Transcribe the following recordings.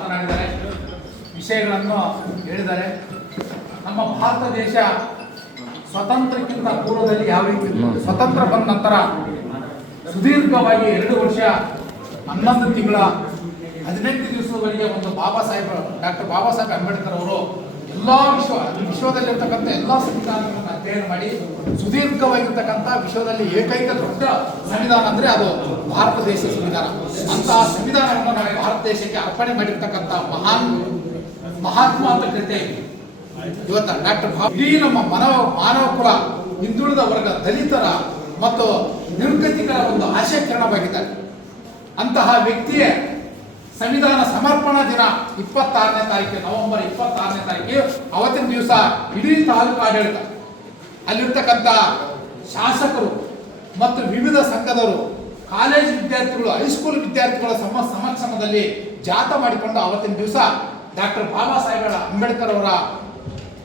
ಮಾತನಾಡಿದ್ದಾರೆ, ವಿಷಯಗಳನ್ನು ಹೇಳಿದ್ದಾರೆ. ನಮ್ಮ ಭಾರತ ದೇಶ ಸ್ವತಂತ್ರಕ್ಕಿಂತ ಪೂರ್ವದಲ್ಲಿ ಯಾವ ರೀತಿ ಸ್ವತಂತ್ರ ಬಂದ ನಂತರ ಸುದೀರ್ಘವಾಗಿ 2 ವರ್ಷ 11 ತಿಂಗಳ 18 ದಿವಸದವರೆಗೆ ಒಂದು ಡಾಕ್ಟರ್ ಬಾಬಾ ಸಾಹೇಬ್ ಅಂಬೇಡ್ಕರ್ ಅವರು ಎಲ್ಲ ವಿಶ್ವದಲ್ಲಿರ್ತಕ್ಕಂಥ ಎಲ್ಲ ಸಂವಿಧಾನಗಳನ್ನು ಅಧ್ಯಯನ ಮಾಡಿ ಸುದೀರ್ಘವಾಗಿರ್ತಕ್ಕಂಥ ವಿಶ್ವದಲ್ಲಿ ಏಕೈಕ ದೊಡ್ಡ ಸಂವಿಧಾನ ಅಂದರೆ ಅದು ಭಾರತ ದೇಶ ಸಂವಿಧಾನ. ಅಂತಹ ಸಂವಿಧಾನವನ್ನು ನಾವು ಭಾರತ ದೇಶಕ್ಕೆ ಅರ್ಪಣೆ ಮಾಡಿರ್ತಕ್ಕಂಥ ಮಹಾತ್ಮ ಅಂತ ಕರಿತೇವೆ. ಇವತ್ತ ಡಾಕ್ಟರ್ ಇಡೀ ನಮ್ಮ ಮಾನವ ಕುಲ, ಹಿಂದುಳಿದ ವರ್ಗ, ದಲಿತರ ಮತ್ತು ನಿರ್ಗತಿಕರ ಒಂದು ಆಶಯಕಿರಣವಾಗಿದ್ದಾರೆ. ಅಂತಹ ವ್ಯಕ್ತಿಯೇ ಸಂವಿಧಾನ ಸಮರ್ಪಣಾ ದಿನ 26ನೇ ತಾರೀಕು, ನವೆಂಬರ್ 26ನೇ ತಾರೀಕು, ಅವತ್ತಿನ ದಿವಸ ಇಡೀ ತಾಲೂಕು ಆಡಳಿತ, ಅಲ್ಲಿರ್ತಕ್ಕಂಥ ಶಾಸಕರು ಮತ್ತು ವಿವಿಧ ಸಂಘದವರು, ಕಾಲೇಜು ವಿದ್ಯಾರ್ಥಿಗಳು, ಹೈಸ್ಕೂಲ್ ವಿದ್ಯಾರ್ಥಿಗಳ ಸಮಕ್ಷಮದಲ್ಲಿ ಜಾಥಾ ಮಾಡಿಕೊಂಡು ಅವತ್ತಿನ ದಿವಸ ಡಾಕ್ಟರ್ ಬಾಬಾ ಸಾಹೇಬ್ ಅಂಬೇಡ್ಕರ್ ಅವರ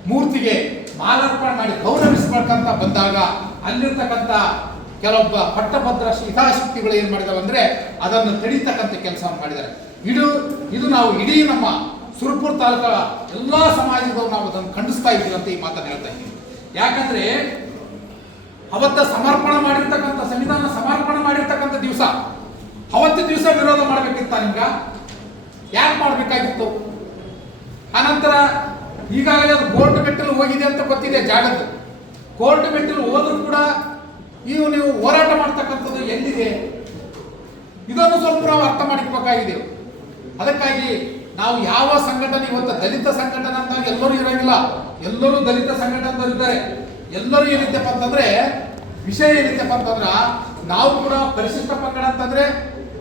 ಮೂರ್ತಿಗೆ ಮಾಲಾರ್ಪಣೆ ಮಾಡಿ ಗೌರವಿಸಬೇಕಂತ ಬಂದಾಗ ಅಲ್ಲಿರ್ತಕ್ಕಂಥ ಕೆಲವೊಬ್ಬ ಪಟ್ಟಭದ್ರ ಹಿತಾಸಕ್ತಿಗಳು ಏನು ಮಾಡಿದಾವೆ ಅಂದರೆ ಅದನ್ನು ತಡೀತಕ್ಕಂಥ ಕೆಲಸವನ್ನು ಮಾಡಿದ್ದಾರೆ. ಇದು ನಾವು ಇಡೀ ನಮ್ಮ ಸುರಪುರ ತಾಲೂಕ ಎಲ್ಲ ಸಮಾಜದವರು ನಾವು ಅದನ್ನು ಖಂಡಿಸ್ತಾ ಇದ್ದೀವಿ ಅಂತ ಈ ಮಾತನ್ನು ಹೇಳ್ತಾ ಇದ್ದೀವಿ. ಯಾಕಂದ್ರೆ ಅವತ್ತ ಸಮರ್ಪಣೆ ಮಾಡಿರ್ತಕ್ಕಂಥ ಸಂವಿಧಾನ ಸಮರ್ಪಣೆ ಮಾಡಿರ್ತಕ್ಕಂಥ ದಿವಸ, ಅವತ್ತು ದಿವಸ ವಿರೋಧ ಮಾಡಬೇಕಿತ್ತ ನಿಮ್ಗೆ? ಯಾಕೆ ಮಾಡಬೇಕಾಗಿತ್ತು? ಆನಂತರ ಈಗಾಗಲೇ ಅದು ಕೋರ್ಟ್ ಮೆಟ್ಟಲು ಹೋಗಿದೆ ಅಂತ ಗೊತ್ತಿದೆ. ಜಾಗದ್ದು ಕೋರ್ಟ್ ಮೆಟ್ಟಲು ಹೋದ್ರೂ ಕೂಡ ನೀವು ಹೋರಾಟ ಮಾಡ್ತಕ್ಕಂಥದ್ದು ಎಲ್ಲಿದೆ? ಇದನ್ನು ಸ್ವಲ್ಪ ನಾವು ಅರ್ಥ ಮಾಡಿಕೊಬೇಕಾಗಿದೆ. ಅದಕ್ಕಾಗಿ ನಾವು ಯಾವ ಸಂಘಟನೆ, ಇವತ್ತು ದಲಿತ ಸಂಘಟನೆ ಅಂತ ಎಲ್ಲರೂ ಇರೋಂಗಿಲ್ಲ, ಎಲ್ಲರೂ ದಲಿತ ಸಂಘಟನೆದವರು ಇದ್ದಾರೆ. ಎಲ್ಲರೂ ಏನಿತ್ತಪ್ಪ ಅಂತಂದ್ರೆ ವಿಷಯ ಏನಿತ್ತಪ್ಪ ಅಂತಂದ್ರೆ ನಾವು ಕೂಡ ಪರಿಶಿಷ್ಟ ಪಂಗಡ ಅಂತಂದ್ರೆ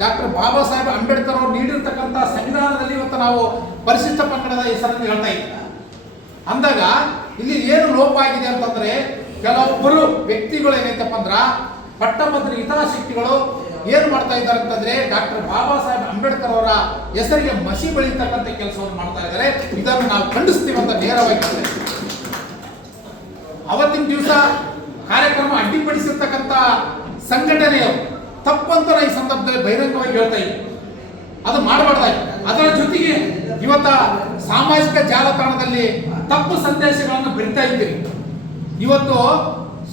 ಡಾಕ್ಟರ್ ಬಾಬಾ ಸಾಹೇಬ್ ಅಂಬೇಡ್ಕರ್ ಅವರು ನೀಡಿರ್ತಕ್ಕಂಥ ಸಂವಿಧಾನದಲ್ಲಿ ಇವತ್ತು ನಾವು ಪರಿಶಿಷ್ಟ ಪಂಗಡದ ಹೆಸರನ್ನು ಹೇಳ್ತಾ ಇದ್ದೀವಿ. ಅಂದಾಗ ಇಲ್ಲಿ ಏನು ಲೋಪ ಆಗಿದೆ ಅಂತಂದ್ರೆ ಕೆಲವೊಬ್ಬರು ವ್ಯಕ್ತಿಗಳು ಏನೈತಪ್ಪ ಅಂದ್ರ ಪಟ್ಟಭದ್ರ ಹಿತಾಸಕ್ತಿಗಳು ಏನು ಮಾಡ್ತಾ ಇದ್ದಾರೆ ಅಂತಂದ್ರೆ ಡಾಕ್ಟರ್ ಬಾಬಾ ಸಾಹೇಬ್ ಅಂಬೇಡ್ಕರ್ ಅವರ ಹೆಸರಿಗೆ ಮಸಿ ಬಳಿತಕ್ಕಂಥ ಕೆಲಸವನ್ನು ಮಾಡ್ತಾ ಇದ್ದಾರೆ. ಇದನ್ನು ನಾವು ಖಂಡಿಸ್ತೀವಿ ಅಂತ ನೇರವಾಗಿ ಅವತ್ತಿನ ದಿವಸ ಕಾರ್ಯಕ್ರಮ ಅಡ್ಡಿಪಡಿಸಿರ್ತಕ್ಕಂಥ ಸಂಘಟನೆಯವರು ತಪ್ಪಂತ ಈ ಸಂದರ್ಭದಲ್ಲಿ ಬಹಿರಂಗವಾಗಿ ಹೇಳ್ತಾ ಇದ್ದೀವಿ. ಅದು ಮಾಡಬಾರ್ದಾಗಿ. ಅದರ ಜೊತೆಗೆ ಇವತ್ತ ಸಾಮಾಜಿಕ ಜಾಲತಾಣದಲ್ಲಿ ತಪ್ಪು ಸಂದೇಶಗಳನ್ನು ಬರಿತಾ ಇದ್ದೀವಿ. ಇವತ್ತು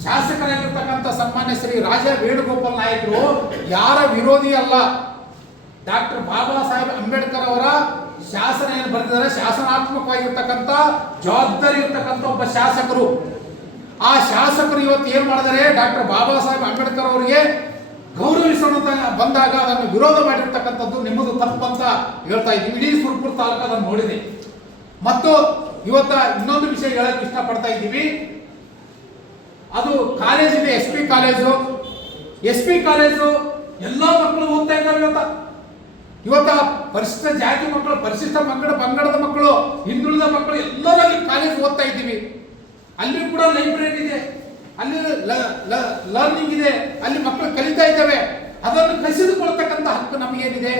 ಶಾಸಕರಾಗಿರ್ತಕ್ಕಂಥ ಸನ್ಮಾನ್ಯ ಶ್ರೀ ರಾಜಾ ವೇಣುಗೋಪಾಲ್ ನಾಯಕರು ಯಾರ ವಿರೋಧಿ ಅಲ್ಲ. ಡಾಕ್ಟರ್ ಬಾಬಾ ಸಾಹೇಬ್ ಅಂಬೇಡ್ಕರ್ ಅವರ ಶಾಸನ ಏನು ಬರೆದಿದ್ದಾರೆ, ಶಾಸನಾತ್ಮಕವಾಗಿರ್ತಕ್ಕಂಥ ಜವಾಬ್ದಾರಿ ಇರ್ತಕ್ಕಂಥ ಒಬ್ಬ ಶಾಸಕರು. ಆ ಶಾಸಕರು ಇವತ್ತು ಏನ್ ಮಾಡಿದ್ದಾರೆ, ಡಾಕ್ಟರ್ ಬಾಬಾ ಸಾಹೇಬ್ ಅಂಬೇಡ್ಕರ್ ಅವರಿಗೆ ಗೌರವಿಸೋಣ ಬಂದಾಗ ಅದನ್ನು ವಿರೋಧ ಮಾಡಿರ್ತಕ್ಕಂಥದ್ದು ನಿಮ್ಮದು ತಪ್ಪು ಅಂತ ಹೇಳ್ತಾ ಇದ್ದೀವಿ. ಇಡೀ ಸುರಪುರ ತಾಲೂಕು ಅದನ್ನು ನೋಡಿದೆ. ಮತ್ತು ಇವತ್ತ ಇನ್ನೊಂದು ವಿಷಯ ಹೇಳಕ್ ಇಷ್ಟಪಡ್ತಾ ಇದ್ದೀವಿ. ಅದು ಕಾಲೇಜ್ ಇದೆ, ಎಸ್ ಪಿ ಕಾಲೇಜು ಎಲ್ಲ ಮಕ್ಕಳು ಓದ್ತಾ ಇದ್ದಾರೆ. ಇವತ್ತ ಪರಿಶಿಷ್ಟ ಜಾತಿ ಮಕ್ಕಳು, ಪರಿಶಿಷ್ಟ ಪಂಗಡದ ಮಕ್ಕಳು, ಹಿಂದುಳಿದ ಮಕ್ಕಳು ಎಲ್ಲರಲ್ಲಿ ಕಾಲೇಜ್ ಓದ್ತಾ ಇದ್ದೀವಿ. ಅಲ್ಲಿ ಕೂಡ ಲೈಬ್ರರಿ ಇದೆ, ಅಲ್ಲಿ ಲರ್ನಿಂಗ್ ಇದೆ, ಅಲ್ಲಿ ಮಕ್ಕಳು ಕಲಿತಾ ಇದ್ದಾವೆ. ಅದನ್ನು ಕಸಿದುಕೊಳ್ತಕ್ಕಂಥ ಹಕ್ಕು ನಮಗೇನಿದೆ?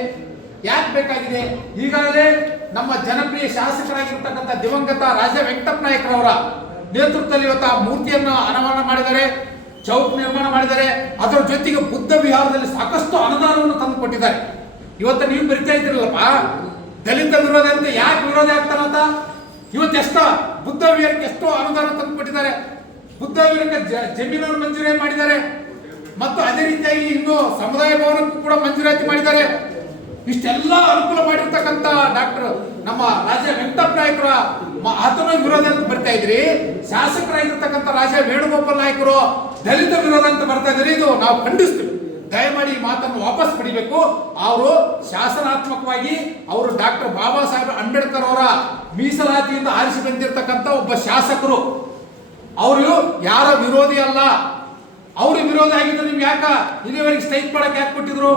ಯಾಕೆ ಬೇಕಾಗಿದೆ? ಈಗಾಗಲೇ ನಮ್ಮ ಜನಪ್ರಿಯ ಶಾಸಕರಾಗಿರ್ತಕ್ಕಂಥ ದಿವಂಗತ ರಾಜಾ ವೆಂಕಟಪ್ಪ ನಾಯಕರವರ ನೇತೃತ್ವದಲ್ಲಿ ಇವತ್ತು ಆ ಮೂರ್ತಿಯನ್ನು ಅನಾವರಣ ಮಾಡಿದ್ದಾರೆ, ಚೌಕ್ ನಿರ್ಮಾಣ ಮಾಡಿದ್ದಾರೆ. ಅದರ ಜೊತೆಗೆ ಬುದ್ಧ ವಿಹಾರದಲ್ಲಿ ಸಾಕಷ್ಟು ಅನುದಾನವನ್ನು ತಂದು ಕೊಟ್ಟಿದ್ದಾರೆ. ಇವತ್ತು ನೀವು ಬರಿತಾ ಇದ್ದೀರಲ್ಲಪ್ಪ, ದಲಿತ ವಿರೋಧ ಅಂತ ಯಾಕೆ ವಿರೋಧ ಆಗ್ತಾರಂತ? ಇವತ್ತು ಬುದ್ಧ ವಿಹಾರಕ್ಕೆ ಎಷ್ಟೋ ಅನುದಾನ ತಂದು ಕೊಟ್ಟಿದ್ದಾರೆ. ಬುದ್ಧ ವಿಹಾರಕ್ಕೆ ಜಮೀನನ್ನು ಮಂಜೂರಿ ಮಾಡಿದ್ದಾರೆ. ಮತ್ತು ಅದೇ ರೀತಿಯಾಗಿ ಇನ್ನು ಸಮುದಾಯ ಭವನಕ್ಕೂ ಕೂಡ ಮಂಜೂರಾತಿ ಮಾಡಿದ್ದಾರೆ. ಇಷ್ಟೆಲ್ಲ ಅನುಕೂಲ ಮಾಡಿರ್ತಕ್ಕಂಥ ಡಾಕ್ಟರ್ ನಮ್ಮ ರಾಜಾ ವೆಂಕಟಪ್ಪ ನಾಯಕರ ಆತನ ವಿರೋಧ ಅಂತ ಬರ್ತಾ ಇದ್ರಿ. ಶಾಸಕರಾಗಿರ್ತಕ್ಕಂಥ ರಾಜಾ ವೇಣುಗೋಪಾಲ್ ನಾಯಕರು ದಲಿತ ವಿರೋಧ ಅಂತ ಬರ್ತಾ ಇದ್ರಿ. ಇದು ನಾವು ಖಂಡಿಸ್ತೀವಿ. ದಯಮಾಡಿ ಈ ಮಾತನ್ನು ವಾಪಸ್ ಪಡಿಬೇಕು. ಅವರು ಶಾಸನಾತ್ಮಕವಾಗಿ ಅವರು ಡಾಕ್ಟರ್ ಬಾಬಾ ಸಾಹೇಬ್ ಅಂಬೇಡ್ಕರ್ ಅವರ ಮೀಸಲಾತಿಯಿಂದ ಆರಿಸಿ ಬಂದಿರತಕ್ಕಂಥ ಒಬ್ಬ ಶಾಸಕರು. ಅವರು ಯಾರ ವಿರೋಧಿ ಅಲ್ಲ. ಅವರು ವಿರೋಧ ಆಗಿದ್ರು ನೀವು ಯಾಕ ಇಲ್ಲಿವರೆಗೆ ಸ್ಟ್ರೈಕ್ ಮಾಡಕ್ಕೆ ಯಾಕೆ ಕೊಟ್ಟಿದ್ರು?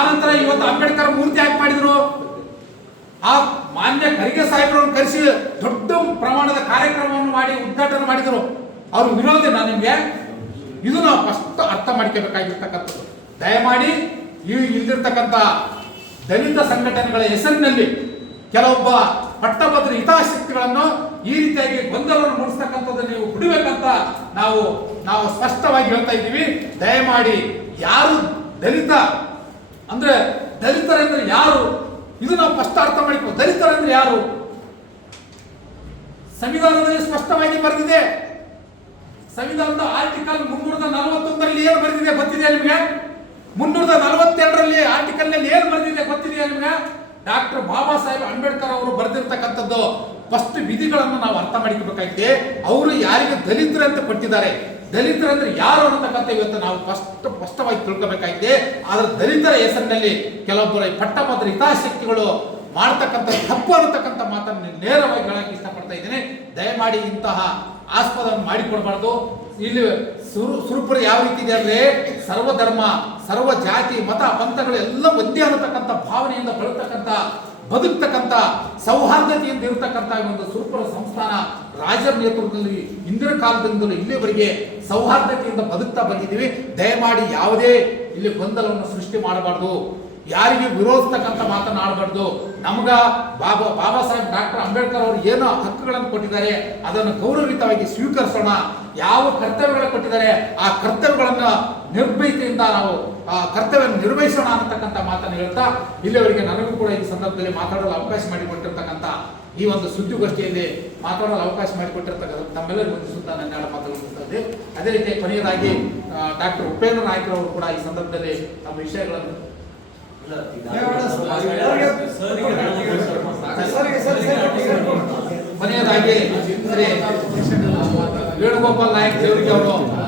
ಆನಂತರ ಇವತ್ತು ಅಂಬೇಡ್ಕರ್ ಮೂರ್ತಿ ಯಾಕೆ ಮಾಡಿದ್ರು? ಆ ಮಾನ್ಯ ಖರ್ಗೆ ಸಾಹೇಬ್ರನ್ನು ಕರೆಸಿ ದೊಡ್ಡ ಪ್ರಮಾಣದ ಕಾರ್ಯಕ್ರಮವನ್ನು ಮಾಡಿ ಉದ್ಘಾಟನೆ ಮಾಡಿದರು. ಅವ್ರ ವಿರೋಧಿನ ನಿಮ್ಗೆ? ಇದು ನಾವು ಫಸ್ಟ್ ಅರ್ಥ ಮಾಡ್ಕೋಬೇಕಾಗಿರ್ತಕ್ಕಂಥದ್ದು. ದಯಮಾಡಿ ಇಲ್ಲಿರ್ತಕ್ಕಂಥ ದಲಿತ ಸಂಘಟನೆಗಳ ಹೆಸರಿನಲ್ಲಿ ಕೆಲವೊಬ್ಬ ಪಟ್ಟಭದ್ರ ಹಿತಾಸಕ್ತಿಗಳನ್ನು ಈ ರೀತಿಯಾಗಿ ಗೊಂದಲವನ್ನು ಮೂಡಿಸ್ತಕ್ಕಂಥದ್ದು ನೀವು ಬಿಡಬೇಕಂತ ನಾವು ಸ್ಪಷ್ಟವಾಗಿ ಹೇಳ್ತಾ ಇದ್ದೀವಿ. ದಯಮಾಡಿ ಯಾರು ದಲಿತ ಅಂದ್ರೆ ದಲಿತರೆಂದ್ರೆ ಯಾರು, ಇದು ನಾವು ಫಸ್ಟ್ ಅರ್ಥ ಮಾಡಿಕೊಂಡು. ದಲಿತರಂದ್ರೆ ಯಾರು? ಸಂವಿಧಾನದಲ್ಲಿ ಸ್ಪಷ್ಟವಾಗಿ ಬರೆದಿದೆ. ಸಂವಿಧಾನದ ಆರ್ಟಿಕಲ್ 341ರಲ್ಲಿ ಏನು ಬರೆದಿದೆ ಗೊತ್ತಿದೆ ನಿಮಗೆ? 342ರಲ್ಲಿ ಆರ್ಟಿಕಲ್ ನಲ್ಲಿ ಏನು ಬರೆದಿದೆ ಗೊತ್ತಿದೆಯಾ ನಿಮಗೆ? ಡಾಕ್ಟರ್ ಬಾಬಾ ಸಾಹೇಬ್ ಅಂಬೇಡ್ಕರ್ ಅವರು ಬರೆದಿರ್ತಕ್ಕಂಥದ್ದು ಫಸ್ಟ್ ವಿಧಿಗಳನ್ನು ನಾವು ಅರ್ಥ ಮಾಡಿಕೊಬೇಕಾಗಿದೆ. ಅವರು ಯಾರಿಗೆ ದಲಿತರು ಅಂತ ಕೊಟ್ಟಿದ್ದಾರೆ, ದಲಿತರಂದ್ರೆ ಯಾರು ಅನ್ನತಕ್ಕಂಥ ಇವತ್ತು ನಾವು ಸ್ಪಷ್ಟವಾಗಿ ತಿಳ್ಕೋಬೇಕಾಗಿದೆ. ಆದ್ರೆ ದಲಿತರ ಹೆಸರಿನಲ್ಲಿ ಕೆಲವೊಬ್ಬರ ಪಟ್ಟಭದ್ರ ಹಿತಾಸಕ್ತಿಗಳು ಮಾಡ್ತಕ್ಕಂಥ ತಪ್ಪು ಅನ್ನತಕ್ಕಂಥ ಮಾತನ್ನು ನೇರವಾಗಿ ಹೇಳಕ್ಕೆ ಇಷ್ಟಪಡ್ತಾ ಇದ್ದೇನೆ. ದಯಮಾಡಿ ಇಂತಹ ಆಸ್ಪದವನ್ನು ಮಾಡಿಕೊಡಬಾರ್ದು. ಇಲ್ಲಿ ಸುರಪುರ ಯಾವ ರೀತಿ ಇದೆ ಅಂದ್ರೆ ಸರ್ವಧರ್ಮ, ಸರ್ವ ಜಾತಿ, ಮತ, ಪಂಥಗಳು ಎಲ್ಲ ಒಂದೇ ಅನ್ನತಕ್ಕಂಥ ಭಾವನೆಯಿಂದ ಬದುಕ್ತಕ್ಕಂಥ ಸೌಹಾರ್ದತೆಯಿಂದ ಇರತಕ್ಕಂಥ ಒಂದು ಸುರಪುರ ಸಂಸ್ಥಾನ ರಾಜರ ನೇತೃತ್ವದಲ್ಲಿ ಹಿಂದಿನ ಕಾಲದಿಂದಲೂ ಇಲ್ಲಿವರೆಗೆ ಸೌಹಾರ್ದತೆಯಿಂದ ಬದುಕ್ತಾ ಬಂದಿದ್ದೀವಿ. ದಯಮಾಡಿ ಯಾವುದೇ ಇಲ್ಲಿ ಗೊಂದಲವನ್ನು ಸೃಷ್ಟಿ ಮಾಡಬಾರ್ದು, ಯಾರಿಗೆ ವಿರೋಧಿಸ್ತಕ್ಕಂಥ ಮಾತನಾಡಬಾರ್ದು. ನಮಗ ಬಾಬಾ ಸಾಹೇಬ್ ಡಾಕ್ಟರ್ ಅಂಬೇಡ್ಕರ್ ಅವರು ಏನೋ ಹಕ್ಕುಗಳನ್ನು ಕೊಟ್ಟಿದ್ದಾರೆ ಅದನ್ನು ಗೌರವಿತವಾಗಿ ಸ್ವೀಕರಿಸೋಣ. ಯಾವ ಕರ್ತವ್ಯಗಳು ಕೊಟ್ಟಿದ್ದಾರೆ ಆ ಕರ್ತವ್ಯಗಳನ್ನು ನಿರ್ಭಯತೆಯಿಂದ ನಾವು ಕರ್ತವ್ಯ ನಿರ್ವಹಿಸೋಣ ಅನ್ನತಕ್ಕಂಥ ಮಾತನ್ನು ಹೇಳ್ತಾ ಇಲ್ಲಿವರೆಗೆ ನನಗೂ ಕೂಡ ಈ ಸಂದರ್ಭದಲ್ಲಿ ಮಾತಾಡಲು ಅವಕಾಶ ಮಾಡಿಕೊಟ್ಟಿರ್ತಕ್ಕಂಥ ಈ ಒಂದು ಸುದ್ದಿಗೋಷ್ಠಿಯಲ್ಲಿ ಮಾತಾಡಲು ಅವಕಾಶ ಮಾಡಿಕೊಟ್ಟಿರ್ತಕ್ಕಂಥ ತಮ್ಮೆಲ್ಲರಿಗೂ ಹೊಂದಿಸುತ್ತಾ ನನ್ನ ಮಾತುಗಳು ಮುಗಿಸ್ತದೆ. ಅದೇ ರೀತಿ ಕೊನೆಯದಾಗಿ ಡಾಕ್ಟರ್ ಉಪೇಂದ್ರ ನಾಯ್ಕರವರು ಕೂಡ ಈ ಸಂದರ್ಭದಲ್ಲಿ ತಮ್ಮ ವಿಷಯಗಳನ್ನು ಕೊನೆಯದಾಗಿ ವೇಣುಗೋಪಾಲ್ ನಾಯಕ್ ದೇವರಿಗೆ ಅವರು